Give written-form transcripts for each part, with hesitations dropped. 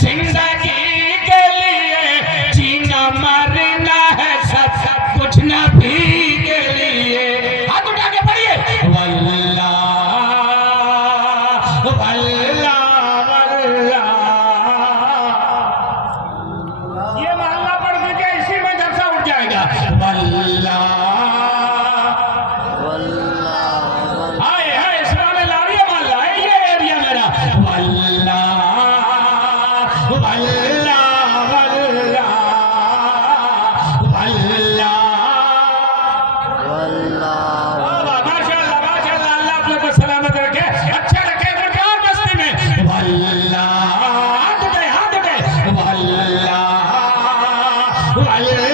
जिंदगी के लिए जीना मरना है सब कुछ नबी के लिए। हाथ उठा के पढ़िए वल्लाह वल्लाह वल्लाह। ये महल्ला पढ़ के इसी में जलसा उठ जाएगा। वल्लाह हाय हाय इस्लाम लारिया मोहल्ला है ये एरिया मेरा। वल्लाह वल्लाह वल्लाह वल्लाह। माशाअल्लाह माशाअल्लाह। अल्लाह आप लोग को सलामत रखे, अच्छा रखे गुरगांव बस्ती में। वल्लाह हाथ उठे वल्लाह वल्लाह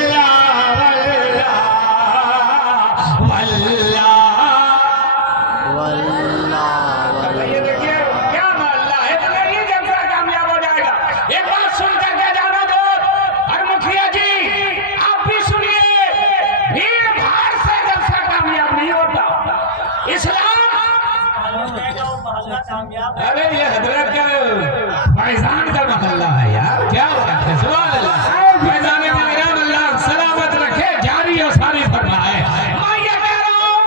वल्लाह। ये देखिए क्या मोहल्ला है, तो ये जलसा कामयाब हो जाएगा। एक बात सुन करके जाना दो। और मुखिया जी आप भी सुनिए, भीड़ भाड़ से जलसा कामयाब नहीं होता। इस्लाम अरे ये हजरत का फैजान का मोहल्ला है यार, क्या बात है। सुभान अल्लाह। फैजान का अल्लाह सलामत रखे, जारी और सारी फरमाए। मैं ये कह रहा हूं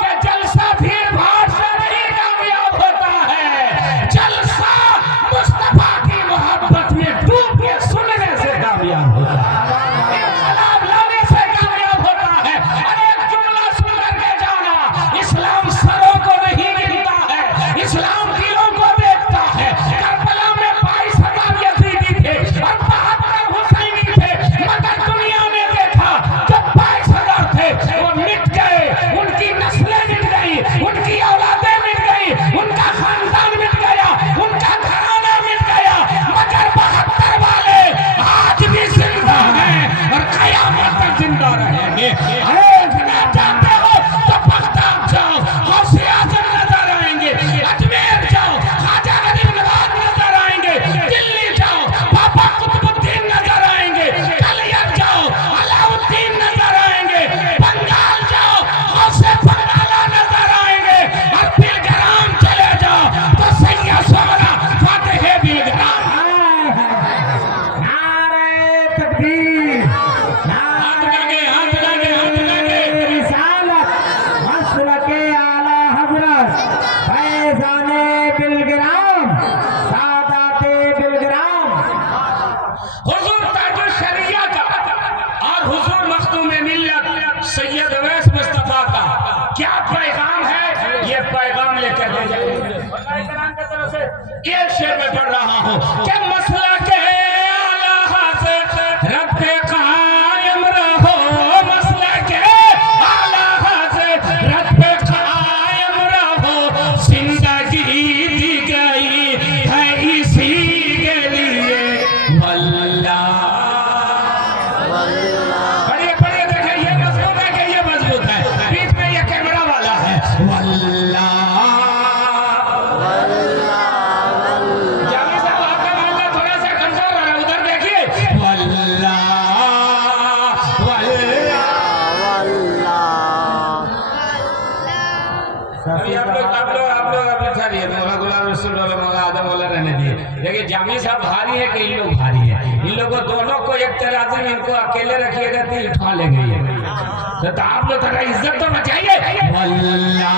कि जलसा भीड़ भाड़ से नहीं कामयाब होता है, जलसा मुस्तफा की मोहब्बत में डूब के सुनने से कामयाब होता है, इनकलाब लाने से कामयाब होता है। अरे एक जुमला सुन करके जाना, इस्लाम सरों को नहीं गिनता है, इस्लाम दिलों को देखता है। करबला में 22,000 यजीदी थे और 72 हुसैनी थे, मगर दुनिया ने देखा जब 22,000 थे वो मिट गए, उनकी नस्लें मिट गई, उनकी औलादें मिट गई, उनका खानदान मिट गया, उनका घराना मिट गया, मगर 72 वाले आज भी जिंदा हैं और कयामत तक जिंदा रहेंगे। अरे जनाब जानते हो तो बगदाद जाओ, गौसे आजम नजर आएंगे, अजमेर जाओ ख्वाजा गरीब नवाज नजर आएंगे, दिल्ली जाओ बाबा कुतुबुद्दीन नजर आएंगे, कलियत जाओ अलाउद्दीन नजर आएंगे, बंगाल जाओ गौसे बंगाला नजर आएंगे, और बिलग्राम चले जाओ तो सैयद सोहरा फातिह बिलग्राम। नारे तकबीर, हाथ लगे रिसालत मसलके आला हजरत फैजाने बिलग्राम सादाते बिलग्राम। हुजूर ताजुल शरिया का और हुजूर मखदूम मिल्लत सैयद अवैस मुस्तफा का क्या पैगाम है, ये पैगाम लेकर ले जाइए। ये शेर में पढ़ रहा हूँ कि मसला के आला हज़रत रब्बे कायम रहो, मसला के आला हज़रत रब्बे कायम रहो, जिंदगी दी गई है इसी के लिए। वल्लाह पढ़िए पढ़िए देखिए, ये मजबूत है कि ये मजबूत है, बीच में ये कैमरा वाला है। वल्लाह जामी साहब आपका मामला थोड़ा सा कमजोर है, उधर देखिए। वल्लाह वल्लाह। अभी आप लोग अभी छाड़िए, मौला गुलाम रसूल वाला मौला आदम वाला रहने दिए। देखिए जामी साहब भारी है कि इन लोग भारी है, इन लोगों दोनों को एक तराजू में इनको अकेले रखिएगा तो उठा लेंगे ये। तो आप लोग थोड़ा इज्जत तो बचाइए। वल्लाह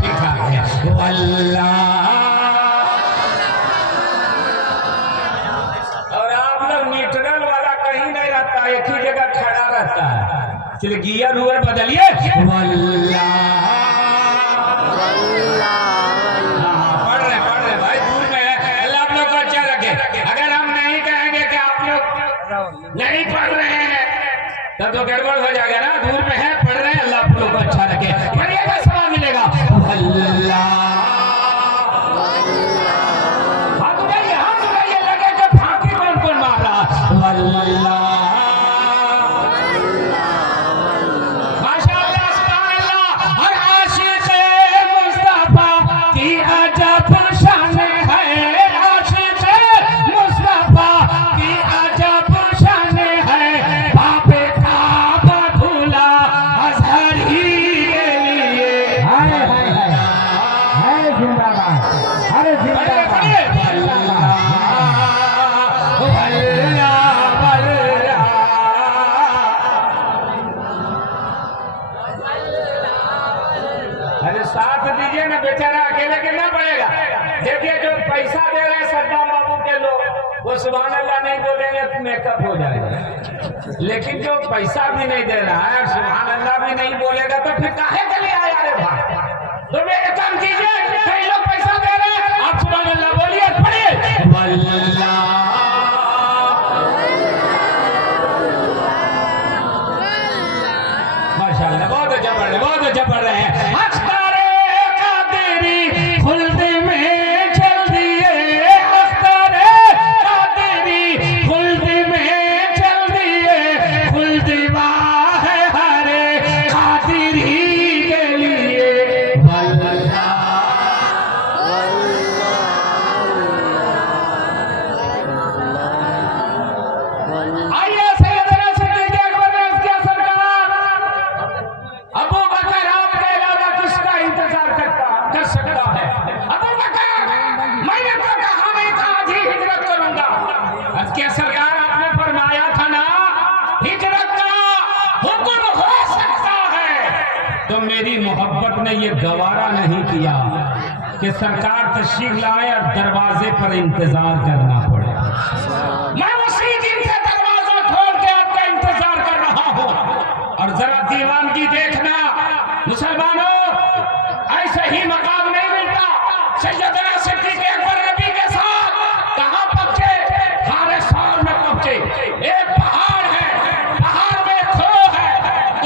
ठीक है वल्लाह। और आप लोग न्यूट्रल वाला कहीं नहीं रहता, एक ही जगह खड़ा रहता है, चलिए गियर हुए बदलिए। वल्लाह पढ़ रहे भाई, दूर में है, अल्लाह आप लोग को अच्छा रखे। अगर हम नहीं कहेंगे कि आप लोग नहीं पढ़ रहे हैं तब तो गड़बड़ हो जाएगा ना। दूर में है, पढ़ रहे हैं, अल्लाह आप लोग को अच्छा रखे, पढ़िएगा सवाब मिलेगा। अल्लाह हाथ उठाइए लगे कि फांकी कौन कौन मार रहा। अल्लाह माशाअल्लाह सुभान अल्लाह। और आशिक़ मुस्तफा की अजब शान है, आशिक़ मुस्तफा की अजब शान है, बापे काबा भूला अज़हर ही के लिए। अरे साथ दीजिए ना, बेचारा अकेले कितना पड़ेगा। देखिए जो पैसा दे रहे हैं सद्दाम बाबू के लोग, वो सुभान अल्लाह नहीं बोलेंगे तो मेकअप हो जाएगा। लेकिन जो पैसा भी नहीं दे रहा है, सुभान अल्लाह भी नहीं बोलेगा, तो फिर काहे के लिए आया रे भाई। तो मेरे काम कीजिए, कई लोग पैसा दे रहे हैं, आप सुभान अल्लाह बोलिए, पढ़िए माशाअल्लाह, बहुत अच्छा पढ़ रहे, बहुत अच्छा पढ़ रहे हैं। क्या सरकार आपने फरमाया था ना, हिजरत का हुक्म हो सकता है, तो मेरी मोहब्बत ने ये गवारा नहीं किया कि सरकार तशरीफ लाए और दरवाजे पर इंतजार करना पड़े। मैं उसी दिन से दरवाजा खोल के आपका इंतजार कर रहा हूं। और जरा दीवानगी देखना मुसलमानों, ऐसे ही मकाम नहीं मिलता। सैयदना सिद्दीक़ अकबर नबी के साथ कहां पहुंचे? एक पहाड़ है, पहाड़ में खो है,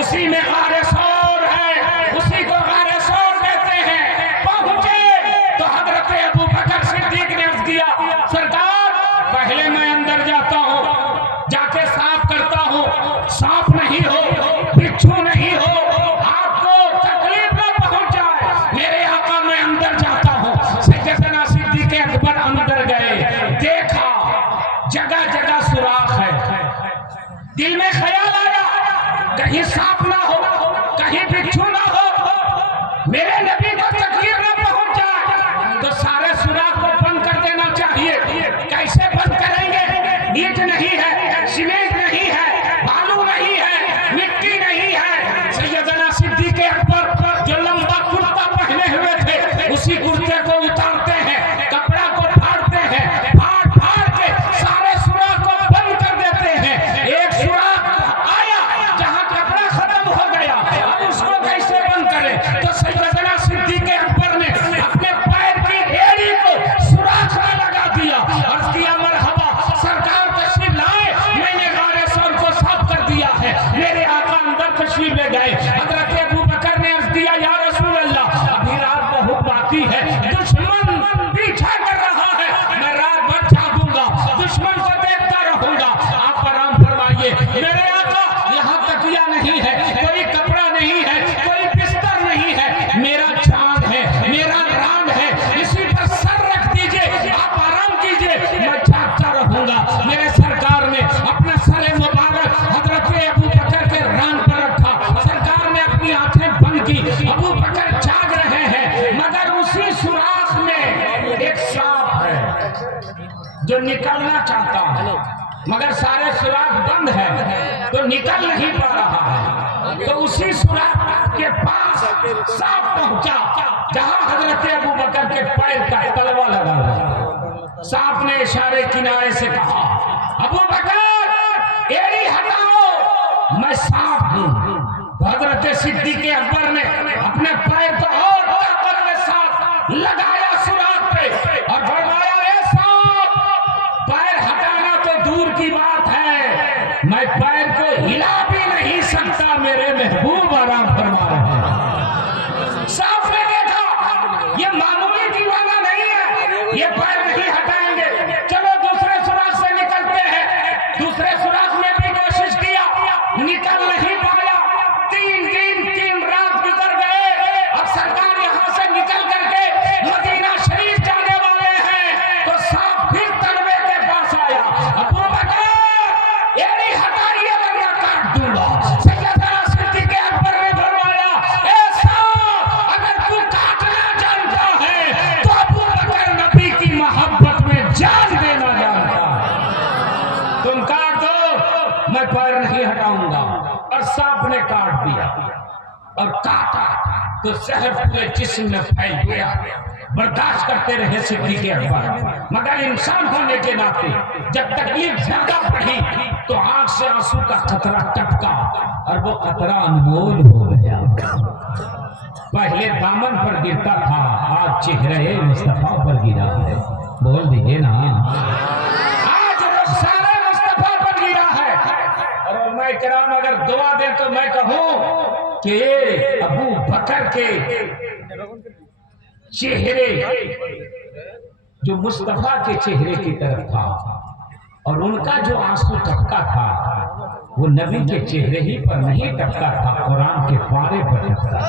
उसी में गारे सौर है, उसी को गारे सौर कहते हैं। पहुंचे तो हजरत अबू बकर सिद्दीक ने अर्ज किया, सरकार पहले मैं अंदर जाता हूं, जाके साफ करता हूं, सांप नहीं हो, बिच्छू नहीं हो, आपको तकलीफ न पहुंचाए, मेरे आका मैं अंदर जाता हूं। सैयदना सिद्दीक अकबर अंदर गए, देखा जगह जगह सुराख है। दिल में ख्याल आया कहीं सांप ना हो, कहीं बिच्छू ना हो, मेरे नबी को तकलीफ ना पहुंच जाए, तो सारे सुराख को बंद कर देना चाहिए। कैसे बंद करेंगे? ईंट नहीं है, सीमेंट नहीं है, बालू नहीं है, मिट्टी नहीं है। सैयदना सिद्दीक़ अकबर जो लंबा कुर्ता पहने हुए थे, उसी कुर्ते को उतारते हैं, कपड़ा को फाड़ते हैं, फाड़ फाड़ के सारे सुराख को बंद कर देते हैं। एक सुराख आया जहां कपड़ा खत्म हो गया, अब उसको कैसे बंद करें? तो सैयदना सिद्दीक़ अकबर ने अपने पैर की एड़ी को सुराख में लगा दिया, अर्ज किया मरहबा, सरकार तशरीफ लाए, मैंने गारे सौर को साफ कर दिया है। मेरे आका अंदर तशरीफ ले गए। हजरत अबू बकर ने अर्ज किया, या रसूल अल्लाह, अभी रात बहुत बाकी है, दुश्मन पीछा कर रहा है, मैं रात भर जागूंगा, दुश्मन को देखता रहूंगा, आप आराम फरमाइए। मेरे आका यहाँ तकिया नहीं है, कोई कपड़ा नहीं है, कोई बिस्तर नहीं है, मेरा चांद है, मेरा राम है, इसी पर सर रख दीजिए, आप आराम कीजिए, मैं जागता रहूंगा। मेरे सरकार ने अपना सर मुबारक हजरत अबू बकर के रान पर रखा, सरकार ने अपनी आंखें बंद की, अबू बकर जाग रहे हैं, मगर उसी सुराख में एक सांप है जो निकलना चाहता है, मगर सारे सुराख बंद है तो निकल नहीं पा रहा है। तो उसी सुराख के पास सांप पहुंचा जहां हजरत अबू बकर के पैर का तलवा लगा हुआ। सांप ने इशारे किनारे से कहा, अबू बकर एड़ी हटाओ, मैं सांप हूं। हजरत सिद्दीक़ अकबर ने अपने पैर को और ताकत के साथ लगाया सुराख पे और फरमाया, ए सांप, पैर हटाना तो दूर की बात है, मैं पैर को हिला भी नहीं सकता, मेरे महबूब आराम फरमा रहे हैं। सांप ने देखा ये मामूली दीवाना नहीं है, ये पैर नहीं हटाएंगे, चलो दूसरे सुराख से निकलते हैं। दूसरे सुराख में भी कोशिश किया, निकल नहीं पाया। 3 दिन 3 रात गुजर गए। अब सरकार यहाँ से निकल करके मदीना शरीफ जाने वाले हैं, तो सांप और काटा तो शहर पूरे जिस्म में फैल गया। बर्दाश्त करते रहे सिद्दीक़ अकबर, मगर इंसान होने के नाते जब तकलीफ ज्यादा बढ़ी तो आंख से आंसू का कतरा टपका और वो कतरा अनमोल हो गया। पहले दामन पर गिरता था, आज चेहरे मुस्तफा पर गिरा है। बोल दीजिए ना, आज रुखसारे मुस्तफा पर गिरा है। और मैं किराम अगर दुआ दे तो मैं कहूं कि अबू बकर के चेहरे जो मुस्तफा के चेहरे की तरफ था और उनका जो आंसू टपका था वो नबी के चेहरे ही पर नहीं टपका था, कुरान के पारे पर टपका।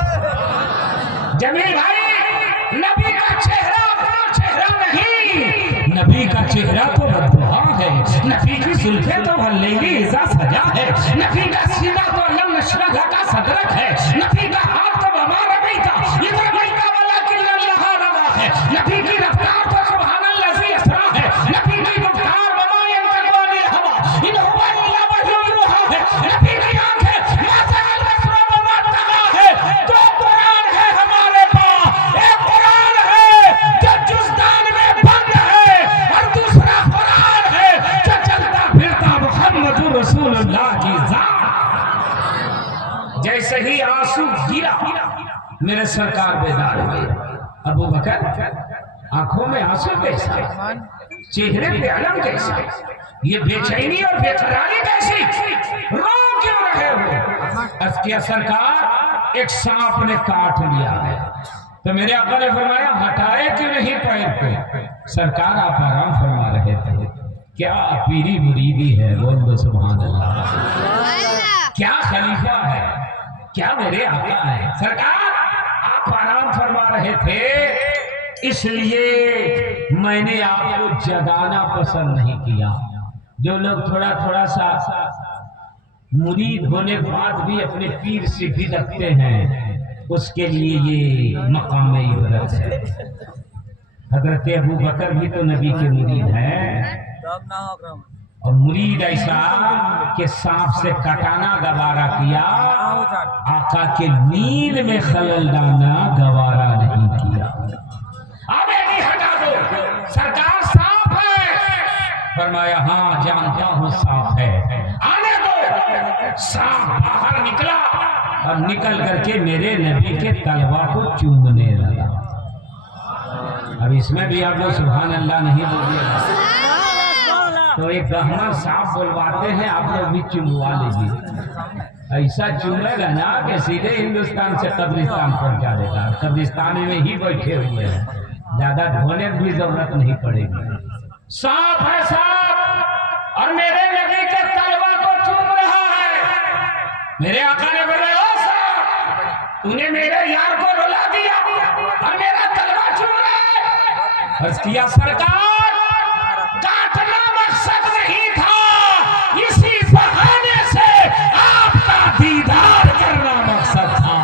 जमील भाई, नबी का चेहरा अपना चेहरा नहीं, नबी का चेहरा तो बददुआ है, नबी की जुल्फे तो हल्लेली इज़ा सजा है, नबी का सीना तो अलम नशरह का सदरक है, नबी का हाथ तो हमारा नहीं था, इधर नहीं का वाला किल्ला लहा रवा है, नबी की रफ्तार तो सुभानल्लाज़ी असरा है, नबी की गुफ्तार वमा यंतक़वानिल हवा इन हुवा इल्ला वह्युन युहा है, नबी की आंखें माज़ाल बसरा वमा तगा है। तो कुरान है हमारे पास, एक कुरान है जो जुज़दान में बंद है और दूसरा कुरान है जो चलता फिरता मुहम्मदुर रसूलुल्लाह की ज़ात। जैसे ही आंसू गिरा मेरे सरकार बेदार हुए। अबू बकर आंखों में आंसू कैसा, चेहरे पे अलम कैसा, ये बेचैनी और बेकरारी कैसी, रो क्यों रहे हो? अस्किया सरकार, एक सांप ने काट लिया है। तो मेरे आका ने फरमाया हटाए क्यों नहीं पैर को? सरकार आप आराम फरमा रहे थे। क्या पीरी मुरीदी है, बोल दो सुभान अल्लाह। क्या खलीफा है, क्या मेरे आका है। सरकार आप आराम फरमा रहे थे, इसलिए मैंने आपको जगाना पसंद नहीं किया। जो लोग थोड़ा थोड़ा सा मुरीद होने के बाद भी अपने पीर से भी रखते हैं, उसके लिए ये मकाम इबरत है। हजरत अबू बकर भी तो नबी के मुरीद हैं, और मुरीद ऐसा कि सांप से कटाना गवारा किया, आका के नींद में खलल डालना गवारा नहीं किया। अब नहीं हटा दो, सरकार सांप है। फरमाया हाँ जानता हूँ सांप है, आने दो। सांप बाहर निकला और निकल करके मेरे नबी के तलवा को चूमने लगा। अब इसमें भी आप लोग सुभान अल्लाह नहीं बोलिएगा तो एक गहमा सांप बोलवाते हैं, आप लोग भी चुमवा लीजिए। ऐसा चुमेगा ना कि सीधे हिंदुस्तान से कब्रिस्तान पहुंचा देगा। कब्रिस्तान में ही बैठे हुए हैं, ज्यादा ढोने की भी जरूरत नहीं पड़ेगी। सांप है सांप, और मेरे नबी के तलवा को चूम रहा है। मेरे आका ने बोला ओ सांप, तूने मेरे यार को रुला दिया और मेरा तलवा चूम रहा है। अर्ज़ किया सरकार, काटना मकसद नहीं था, इसी बहाने से आपका दीदार करना मकसद था।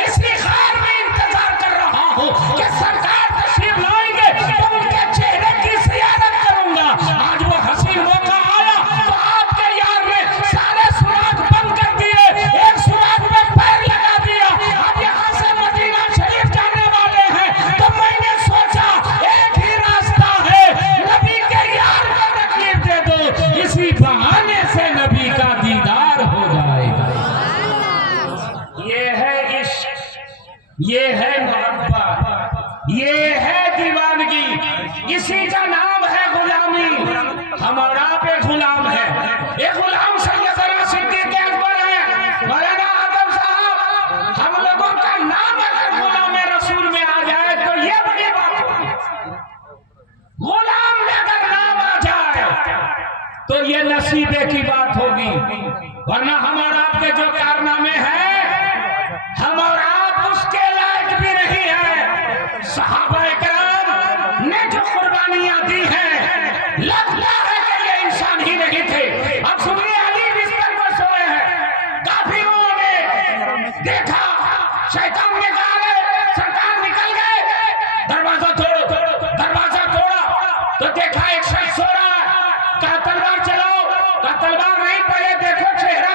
इसी खैर में इंतजार कर रहा हूँ कि सरकार तशरीफ लाएंगे तो उनके चेहरे की ज़ियारत करूंगा। आज वो हसीन मौका आया तो आपके यार ने सारे सुराग बंद कर दिए, एक सुराग में पैर लगा दिया। अब यहाँ से मदीना शरीफ जाने वाले हैं तो मैंने सोचा एक ही रास्ता है, नबी के यार को तकलीफ दे दो, इसी बहाने से नबी का दीदार हो जाएगा। ये है इश्क, ये है मोहब्बत, ये है दीवानगी, इसी का नाम है गुलामी। हमारा पे गुलाम है, ये गुलाम सैयदना सिद्दीक़ अकबर है, मौलाना आदम साहब। हम लोगों का नाम अगर गुलाम रसूल में आ जाए तो ये बड़ी बात होगी। गुलाम में अगर नाम आ जाए तो ये नसीबे की बात होगी, वरना हमारा आपके जो कारनामे हैं हम और आप उसके लायक भी नहीं है। सहाबाए किराम ने जो कुर्बानियां दी हैं, लगता है कि ये इंसान ही नहीं थे। अब सुनिए, अली बिस्तर पर सोए हैं, काफिरों ने देखा, शैतान ने कहा सरकार निकल गए, दरवाजा तोड़ो। दरवाजा तोड़ा तो देखा एक शख्स सो रहा है, कहा तलवार चलाओ, कहा तलवार नहीं, पहले देखो चेहरा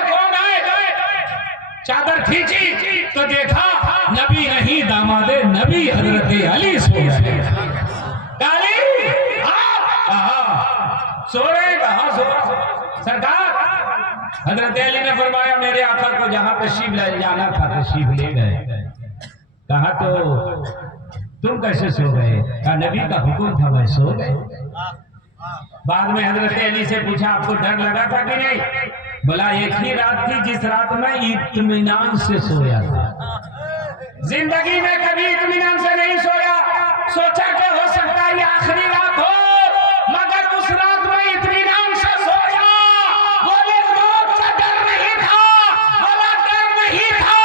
नबी नहीं दामादे नबी हजरत अली सो रहे। सो रहे कहा सो सरकार। हजरत अली ने फरमाया मेरे आका को जहां तशरीफ ले जाना था तशरीफ ले गए। कहा तो तुम कैसे सो गए? कहा नबी का हुक्म था मैं सो गए। बाद में हजरत अली से पूछा आपको डर लगा था कि नहीं? बोला एक ही रात थी जिस रात में इत्मीनान से सोया था, जिंदगी में कभी इत्मीनान से नहीं सोया। सोचा कि हो सकता है ये आखिरी रात हो, मगर उस रात में इत्मीनान से सोया। बोले मौत का डर नहीं था, बोला डर नहीं था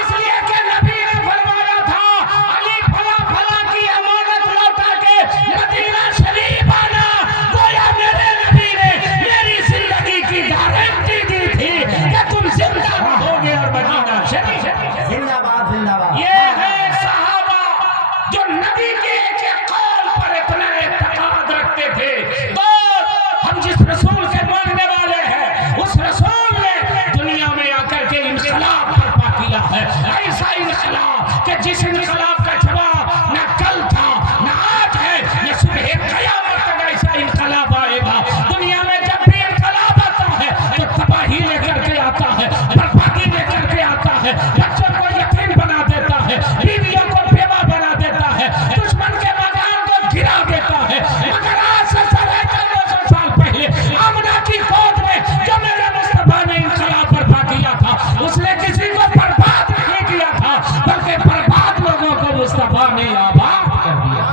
इसलिए कि नबी ने फरमाया था अली फला फला की अमानत लौटा के मदीना शरीफ आना। गोया मेरे नबी ने मेरी जिंदगी की गारंटी दी थी कि तुम जिंदा रहोगे और मदीना शरीफ जिंदाबाद जिंदाबाद। ये है सहाबा जो नबी के एक कौल पर इतना एतमाद रखते थे। तो हम जिस रसूल के मानने वाले हैं उस रसूल ने दुनिया में आकर के इनकलाब बर्पा किया है। ऐसा इनकलाब कि जिस इनकलाब का जवाब न कल था न आज है न सुबह क़यामत तक ऐसा इनकलाब आएगा। दुनिया में जब भी इनकलाब आता है तो तबाही लेकर के आता है, बर्बादी लेकर के आता है, बच्चों को यतीम बना देता है, बीवियों को बेवा बना देता है, दुश्मन के मकान को गिरा देता है। मगर आज से 1400 साल पहले आमना की गोद में जो मेरे मुस्तफा ने इनकलाब बर्पा किया था उसने किसी को बर्बाद नहीं किया था, बल्कि बर्बाद लोगों को मुस्तफा ने आबाद कर दिया।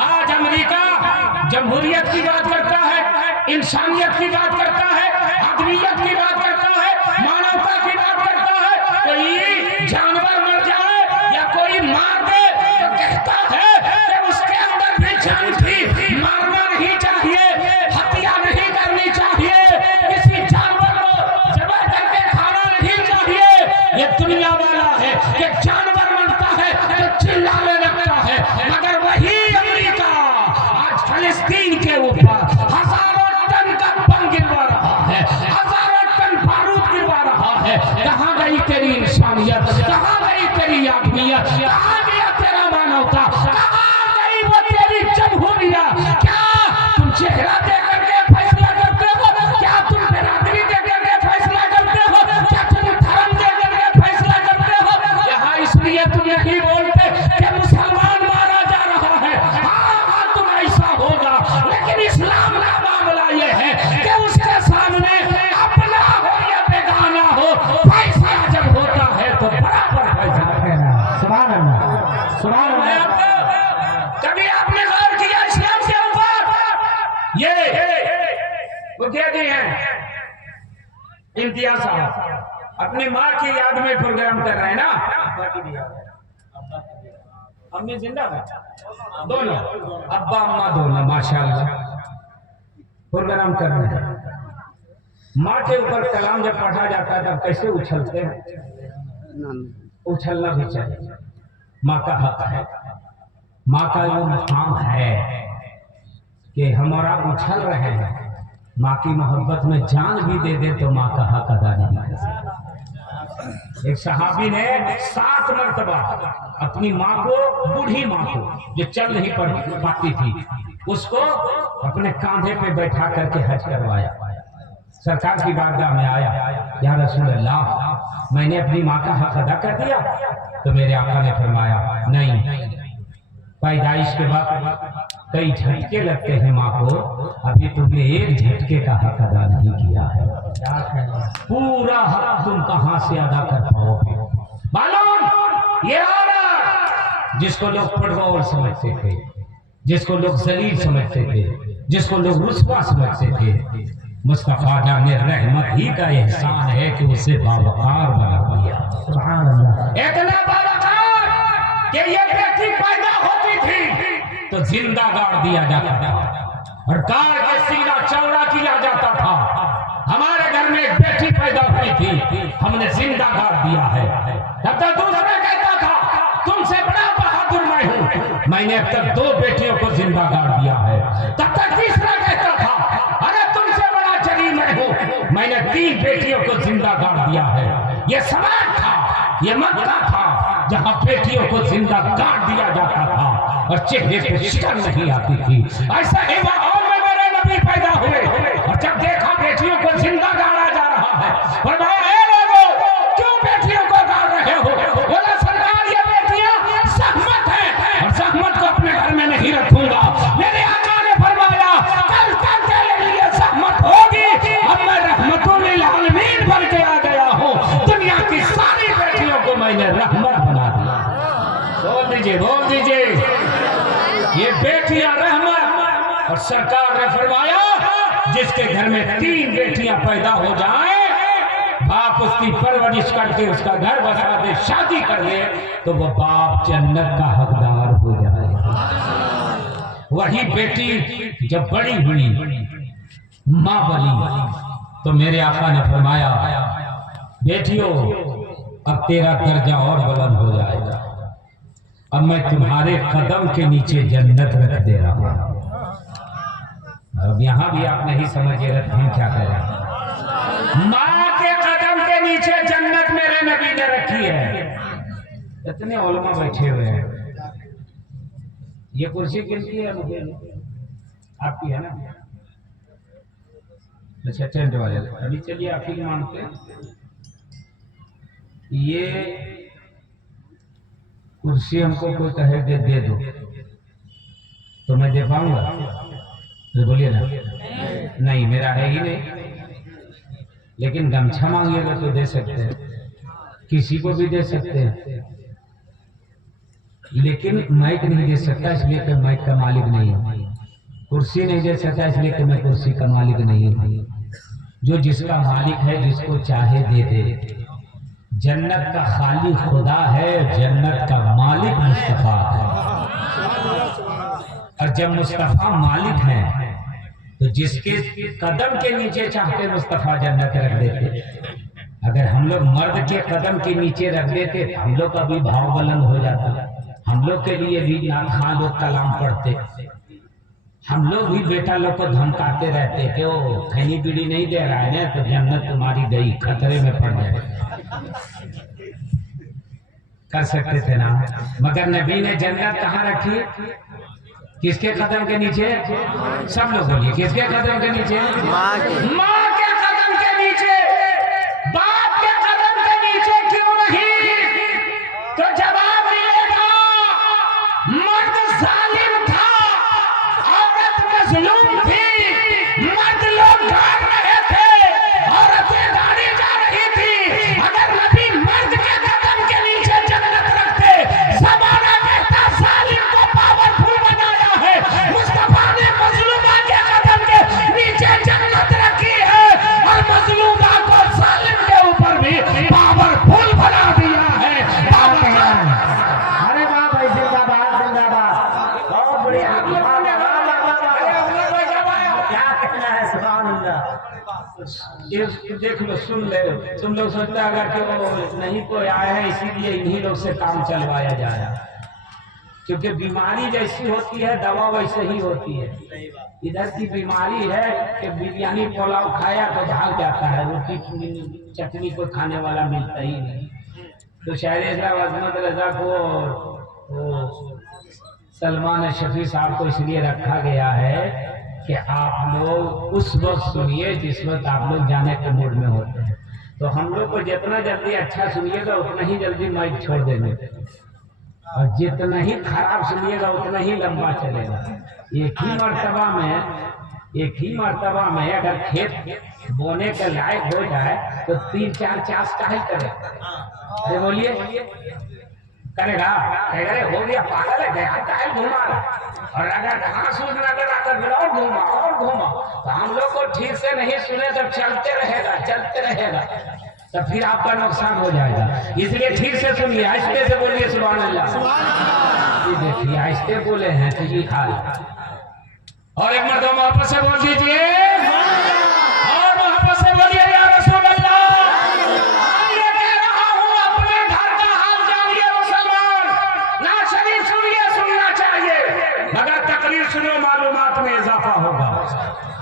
आज अमेरिका जमहूरियत की बात करता है, इंसानियत की बात करता है, आदमियत की बात करता है, मानवता की बात करता है। कोई जानवर मर जाए या कोई मार दे तो कहता है कि उसके अंदर भी जान थी, मारना नहीं चाहिए, हत्या नहीं करनी चाहिए, किसी जानवर को जबर करके खाना नहीं चाहिए। ये दुनिया वाला है कि जानवर मरता है तो चिल्लाने लगता है। मगर वही अमेरिका आज फलस्तीन के ऊपर हजारों टन का बम गिरवा रहा है, हजारों टन बारूद गिरवा रहा है। कहाँ गई तेरी इंसानियत? कहाँ गई तेरी आदमियत? कहाँ गया तेरा मानवता? कहाँ गई वो तेरी जमहूरियत? क्या तुम चेहरा दे करके फैसला करते हो? क्या तुम बिरादरी दे करके फैसला करते हो? क्या तुम धर्म दे करके फैसला करते हो? यहाँ इसलिए तुम यही बोलते कि मुसलमान मारा जा रहा है। हाँ तुम ऐसा होगा, लेकिन इस्लाम का मामला ये है कि उसके सामने अपना हो या बेगाना हो, फैसला जब होता है तो बराबर फैसला देना। सुभान अल्लाह सुभान अल्लाह। कभी आपने गौर किया इस्लाम के ऊपर? ये वो कहते हैं इम्तियाज साहब अपनी माँ की याद में प्रोग्राम कर रहे हैं ना। अम्मी जिंदा है, दोनों अब्बा अम्मा दोनों माशाल्लाह प्रोग्राम कर रहे हैं। माँ के ऊपर कलाम जब पढ़ा जाता है तब कैसे उछलते हैं? उछलना भी चाहिए, माँ का हक है, माँ का वो मकाम है कि हमारा उछल रहे हैं। माँ की मोहब्बत में जान भी दे दे तो माँ का हक अदा नहीं कर सकता। एक सहाबी ने 7 मरतबा अपनी माँ को, बूढ़ी माँ को जो चल नहीं पाती थी, उसको अपने कांधे पे बैठा करके हज करवाया। सरकार की बारगाह में आया, या रसूल अल्लाह मैंने अपनी माँ का हक अदा कर दिया? तो मेरे आका ने फरमाया नहीं, पैदाइश के बाद कई झटके लगते हैं माँ को, अभी तुमने एक झटके का हक अदा नहीं किया है। पूरा हक तुम कहां से अदा कर पाओगे? मालूम ये औरत जिसको लोग फुटबॉल समझते थे, जिसको लोग जलील समझते थे, जिसको लोग रुस्वा समझते थे, मुस्तफा जाने रहमत ही का एहसान है कि उसे बावकार बना दिया। सुभान अल्लाह। इतना बावकार कि ये बेटी पैदा होती थी तो जिंदा गाड़ दिया जाता था और गाड़ के सीना चौड़ा किया जाता था। हमारे घर में एक बेटी पैदा हुई थी, हमने जिंदा गाड़ दिया है। तब तक दूसरा कहता था तुमसे बड़ा बहादुर मैं हूँ, मैंने अब तक 2 बेटियों को जिंदा गाड़ दिया है। तब तक तीसरा कहता था अरे तुमसे बड़ा जली मैं हूँ, मैंने 3 बेटियों को जिंदा गाड़ दिया है। ये सवाल था ये मक्का था जहां बेटियों को जिंदा काट दिया जाता था और चेहरे पे शर्म नहीं आती थी। ऐसा ही माहौल में मेरे नबी पैदा हुए और जब देखा बेटियों को जिंदा गाड़ा जा रहा है, फरमाया ए लोगों, क्यों बेटियों को गाड़ रहे हो? बोला सरकार, ये बेटियां सहमत है और सहमत को अपने घर में नहीं रखूंगा। मेरे आका ने फरमाया कल तक तेरे लिए सहमत होगी। अब मैं रहमतुल आलमीन बन के आ गया हूँ, दुनिया की सारी बेटियों को मैंने रहमत बना दिया। बोल दीजिए, बोल दीजिए, ये बेटियां रहमत। और सरकार ने फरमाया जिसके घर में 3 बेटियां पैदा हो जाएं, बाप उसकी परवरिश करके उसका घर बसा दे, शादी कर दे, तो वो बाप जन्नत का हकदार हो जाएगा। वही बेटी जब बड़ी हुई, माँ बनी, तो मेरे आका ने फरमाया बेटियों, अब तेरा दर्जा और बुलंद हो जाएगा। अब मैं तुम्हारे कदम के नीचे जन्नत रख दे रहा हूं। अब यहाँ भी आप नहीं समझे हम क्या कह रहे हैं। माँ के कदम के नीचे जन्नत मेरे नबी ने रखी है। इतने उलमा बैठे हुए हैं। ये कुर्सी किसकी है? मुझे आपकी है ना? अच्छा, टेंट वाले। अभी चलिए आप ही मानते हैं। ये कुर्सी हमको कोई कहे कि दे दो तो मैं दे पाऊंगा? तो बोलिए ना, नहीं मेरा है ही नहीं। लेकिन गमछा मांगिएगा तो दे सकते हैं, किसी को भी दे सकते हैं, लेकिन माइक नहीं दे सकता इसलिए कि माइक का मालिक नहीं हूं। कुर्सी नहीं दे सकता इसलिए कि मैं कुर्सी का मालिक नहीं हूं। जो जिसका मालिक है, जिसको चाहे दे दे। जन्नत का खाली खुदा है, जन्नत का मालिक मुस्तफा है। और जब मुस्तफा मालिक है तो जिसके कदम के नीचे चाहते मुस्तफा जन्नत रख देते। अगर हम लोग मर्द के कदम के नीचे रख देते तो हम लोग का भी भाव बुलंद हो जाता, हम लोग के लिए भी ना खां लोग कलाम पढ़ते, हम लोग भी बेटा लोग को धमकाते रहते कि वो खैनी बीड़ी नहीं दे रहा है ना तो जन्नत तुम्हारी गई, खतरे में पड़ जाए। कर सकते थे ना, मगर नबी ने जन्नत कहाँ रखी? किसके कदम के नीचे? सब लोग बोलिए, किसके कदम के नीचे? माँ के कदम के नीचे। बाप के कदम के नीचे क्यों नहीं? तो जवाब मिलेगा, मर्द जालिम था, औरत मजलूम थी। मर्द लोग गाड़ रहे थे, औरतें गाड़ी जा रही थी। अगर नबी मर्द के कदम के नीचे जन्नत रखते, जमाना कहता जालिम को पावरफुल बनाया है। मुस्तफा ने मजलूमा के कदम के नीचे जन्नत रखी है और मजलूमा को जालिम के ऊपर भी पावरफुल बना दिया है। अरे वाह भाई, जिंदाबाद जिंदाबाद, बहुत बढ़िया। क्या कहना है? सुभान अल्लाह। ये देख लो, सुन ले। तुम लोग सोचते अगर कि वो नहीं कोई आया है इसीलिए इन्हीं लोग से काम चलवाया जाए, क्योंकि बीमारी जैसी होती है दवा वैसे ही होती है। इधर की बीमारी है कि बिरयानी पुलाव खाया तो भाग जाता है, रोटी चटनी को खाने वाला मिलता ही नहीं। तो शायद अजमत रजा को सलमान शफी साहब को इसलिए रखा गया है कि आप लोग उस वक्त सुनिए जिस वक्त आप लोग जाने के मूड में होते हैं। तो हम लोग को जितना जल्दी अच्छा सुनिएगा उतना ही जल्दी माइक छोड़ देंगे, और जितना ही खराब सुनिएगा उतना ही लंबा चलेगा। एक ही मर्तबा में अगर खेत बोने के लायक हो जाए तो 3-4 चास काहे करे? अरे बोलिए, करेगा? अरे हो गया, पागल है गया, काहे घुमा रहा? और अगर घास उस नजर आकर फिर और घूमा तो हम लोग को ठीक से नहीं सुने तो चलते रहेगा तो फिर आपका नुकसान हो जाएगा। इसलिए ठीक से सुनिए, आहिस्ते से बोलिए सुभान अल्लाह। ये देखिए आहिस्ते बोले हैं तो ये हाल। और एक मर्तबा वापस से बोल दीजिए, और वापस से बोलिए या रसूल अल्लाह। ये कह रहा हूँ अपने घर का हाल जानिए मुसलमान, ना शरीफ सुनिए, सुनना चाहिए, मगर तकरीर सुनो, मालूमात में इजाफा होगा,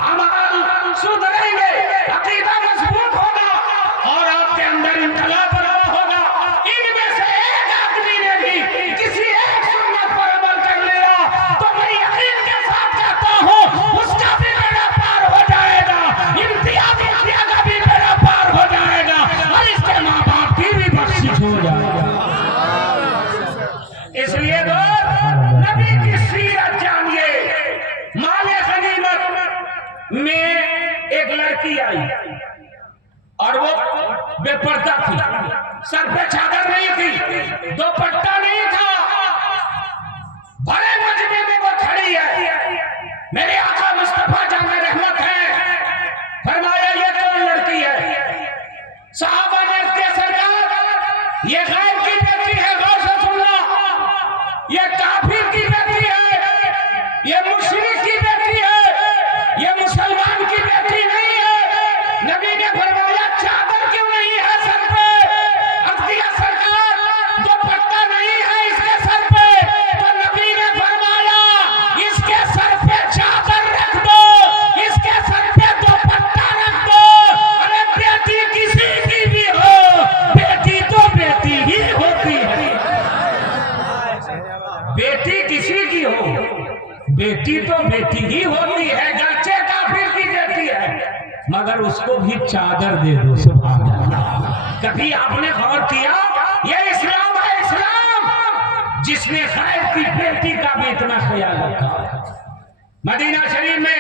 अमल सुधरेंगे, अकीदा मजबूत होगा और आपके अंदर इनकलाब पैदा होगा। इन लड़की आई और वो बेपर्दा थी, सर पे चादर नहीं थी, दुपट्टा नहीं था, बड़े मजमे में वो खड़ी है। मेरे आका मुस्तफा जान रहमत है, फरमाया ये कौन लड़की है? साहबा ने इसके सरकार ये गैर की बेटी है, गौर से सुनना, ये काफिर की बेटी है, ये मुशरिक की बेटी है, ये मुसलमान की बेटी नहीं है। नबी ने फरमाया चादर क्यों नहीं है सर पे? अख्तियार सरकार दुपट्टा नहीं है इसके सर पे, तो नबी ने फरमाया इसके सर पे चादर रख दो, इसके सर पे दुपट्टा रख दो। अरे बेटी किसी की भी हो, बेटी तो बेटी ही होती है। बेटी किसी की हो, बेटी तो बेटी ही होती है, गरचे काफिर की बेटी है, मगर उसको भी चादर दे दो। सुभान अल्लाह। कभी आपने गौर किया? ये इस्लाम है, इस्लाम जिसने गैर की बेटी का भी इतना ख्याल रखा। मदीना शरीफ में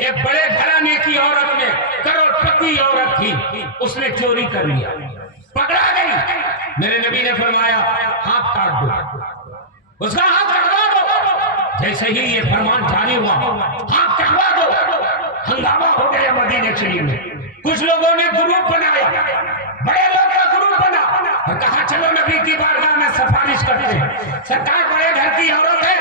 एक बड़े घराने की औरत ने, करोड़पति औरत थी, उसने चोरी कर लिया, पकड़ा गई। मेरे नबी ने फरमाया हाथ काट दो, उसका हाथ कटवा दो। जैसे ही ये फरमान जारी हुआ, हाथ कटवा दो, हंगामा हो गया मदीना शरीफ में। कुछ लोगों ने ग्रुप बनाया, बड़े लोग का ग्रुप बना और कहा चलो नबी की बारगाह में सिफारिश करते हैं, सरकार बड़े घर की औरत है,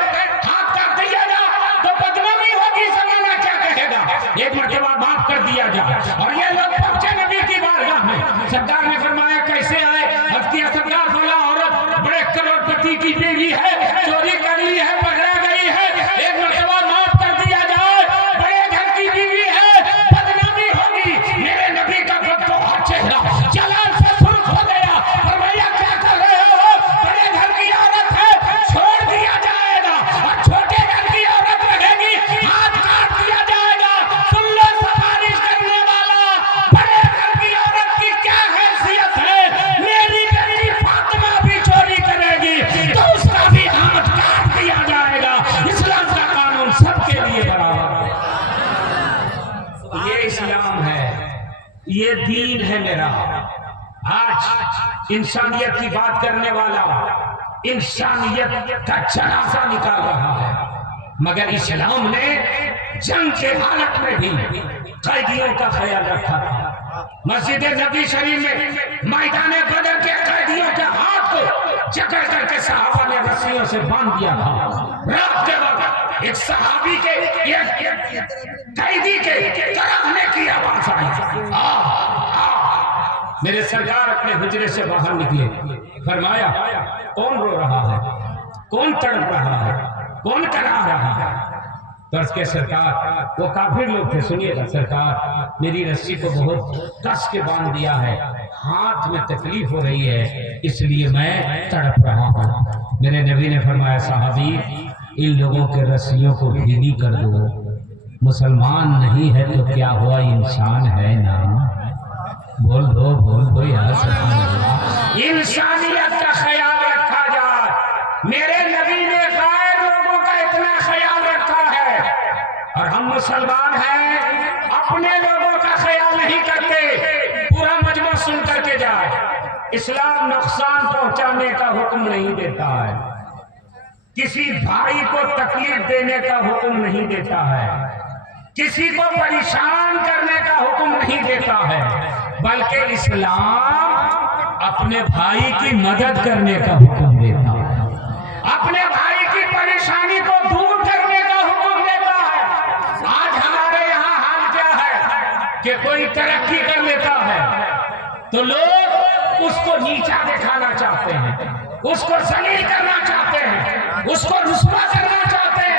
हाथ काट दिया जा तो बदनामी होगी, जमाना क्या कहेगा, एक मर्तबा माफ कर दिया जा। और ये लोग पहुंचे नबी की बारगाह में, सरकार ने फरमाया कैसे आए? हफ्तिया सरकार बोला औरत बड़े करोड़पति की बीवी है, चोरी कर ली है, पकड़ा गई है, एक मर्तबा माफ कर दिया जाए, बड़े घर की बीवी है, बदनामी होगी। मेरे नबी का बहुत चेहरा जलाल से सुर्ख हो गया। फरमाया क्या कर रहे हो? बड़े घर की औरत है, छोड़ दिया जाएगा, और छोटे घर की औरत रहेगी, हाथ काट दिया जाएगा। सुन लो सिफारिश करने वाला, बड़े घर की औरत की क्या हैसियत है? मेरी बेटी फातिमा भी चोरी करेगी तो उसका भी हाथ काट दिया जाएगा। इस्लाम का कानून सबके लिए बराबर है। ये इस्लाम है, ये दीन है मेरा। आज इंसानियत की बात करने वाला इंसानियत का जनाजा निकाल रहा है, मगर इस्लाम ने जंग के हालत में भी कैदियों का ख्याल रखा था। मस्जिद नबी शरीफ में मैदान बदर के कैदियों के हाथ को जकड़ करके सहाबा ने रस्सियों से बांध दिया था। रात के वक्त एक सहाबी के कैदी के तड़पने की आवाज आई। मेरे सरकार अपने हुजरे से बाहर निकले, फरमाया कौन रो रहा है, कौन तड़प रहा है, कौन करा रहा है? दर्श के सरकार, वो काफिर लोग थे, सुनिएगा सरकार मेरी रस्सी को बहुत कस के बांध दिया है, हाथ में तकलीफ हो रही है, इसलिए मैं तड़प रहा हूँ। मेरे नबी ने फरमाया साहबी इन लोगों के रस्सियों को ढीली कर दो, मुसलमान नहीं है तो क्या हुआ, इंसान है ना। बोल दो यार, इंसानियत का ख्याल रखा जाए। मेरे नबी ने गैर लोगों का इतना ख्याल रखा है, और हम मुसलमान हैं, अपने लोगों का ख्याल नहीं करते। पूरा मजमा सुन करके जाए। इस्लाम नुकसान पहुंचाने का हुक्म नहीं देता है, किसी भाई को तकलीफ देने का हुक्म नहीं देता है, किसी को परेशान करने का हुक्म नहीं देता है, बल्कि इस्लाम अपने भाई की मदद करने का हुक्म देता है, अपने भाई की परेशानी को दूर करने का हुक्म देता है। आज हमारे यहाँ हाल क्या है कि कोई तरक्की कर लेता है तो लोग उसको नीचा दिखाना चाहते हैं, उसको जलील करना चाहते हैं, उसको रुस्वा करना चाहते हैं।